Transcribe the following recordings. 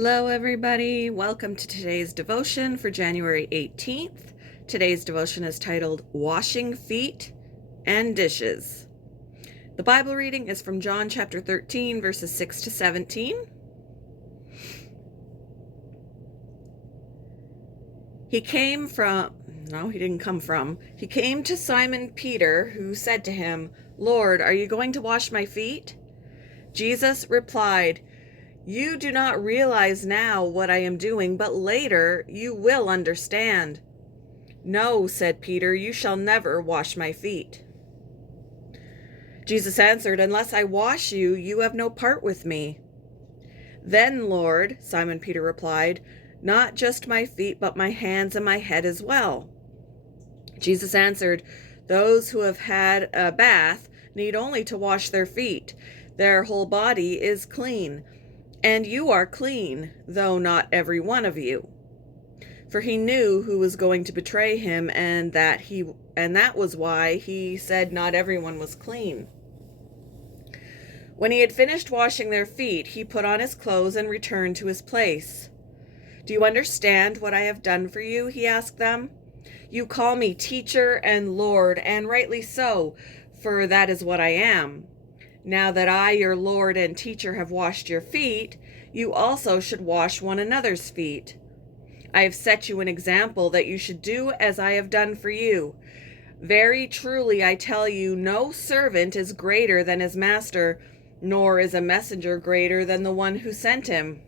Hello, everybody. Welcome to today's devotion for January 18th. Today's devotion is titled Washing Feet and Dishes. The Bible reading is from John chapter 13, verses 6 to 17. He came to Simon Peter, who said to him, "Lord, are you going to wash my feet?" Jesus replied, "You do not realize now what I am doing, but later you will understand." "No," said Peter, "you shall never wash my feet." Jesus answered, "Unless I wash you, you have no part with me." "Then, Lord," Simon Peter replied, "not just my feet, but my hands and my head as well." Jesus answered, "Those who have had a bath need only to wash their feet. Their whole body is clean. And you are clean, though not every one of you." For he knew who was going to betray him, and that was why he said not everyone was clean. When he had finished washing their feet, he put on his clothes and returned to his place. "Do you understand what I have done for you?" he asked them. "You call me teacher and Lord, and rightly so, for that is what I am. Now that I, your Lord and teacher, have washed your feet, you also should wash one another's feet. I have set you an example that you should do as I have done for you. Very truly, I tell you, no servant is greater than his master, nor is a messenger greater than the one who sent him.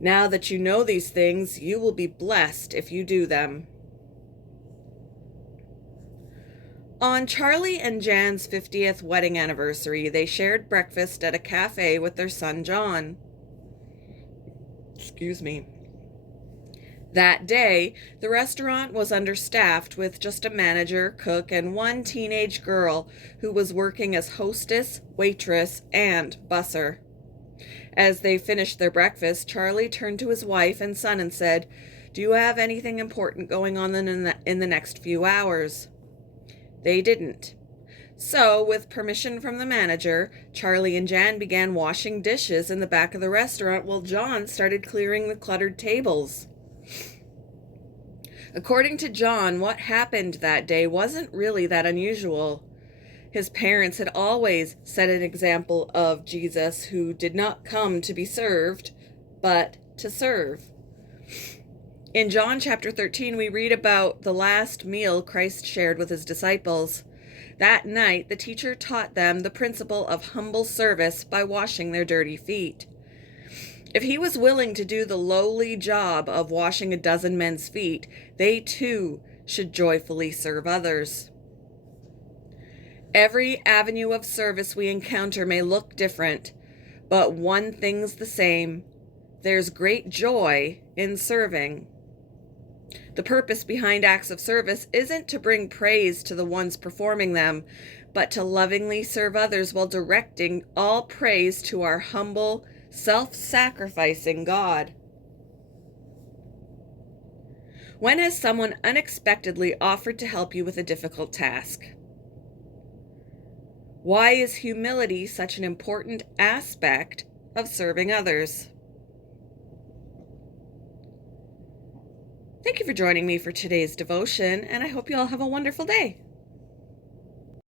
Now that you know these things, you will be blessed if you do them." On Charlie and Jan's 50th wedding anniversary, they shared breakfast at a cafe with their son John. That day, the restaurant was understaffed with just a manager, cook, and one teenage girl who was working as hostess, waitress, and busser. As they finished their breakfast, Charlie turned to his wife and son and said, "Do you have anything important going on in the next few hours?" They didn't. So, with permission from the manager, Charlie and Jan began washing dishes in the back of the restaurant while John started clearing the cluttered tables. According to John, what happened that day wasn't really that unusual. His parents had always set an example of Jesus, who did not come to be served, but to serve. In John chapter 13, we read about the last meal Christ shared with his disciples. That night, the teacher taught them the principle of humble service by washing their dirty feet. If he was willing to do the lowly job of washing a dozen men's feet, they too should joyfully serve others. Every avenue of service we encounter may look different, but one thing's the same. There's great joy in serving. The purpose behind acts of service isn't to bring praise to the ones performing them, but to lovingly serve others while directing all praise to our humble, self-sacrificing God. When has someone unexpectedly offered to help you with a difficult task? Why is humility such an important aspect of serving others? Thank you for joining me for today's devotion, and I hope you all have a wonderful day.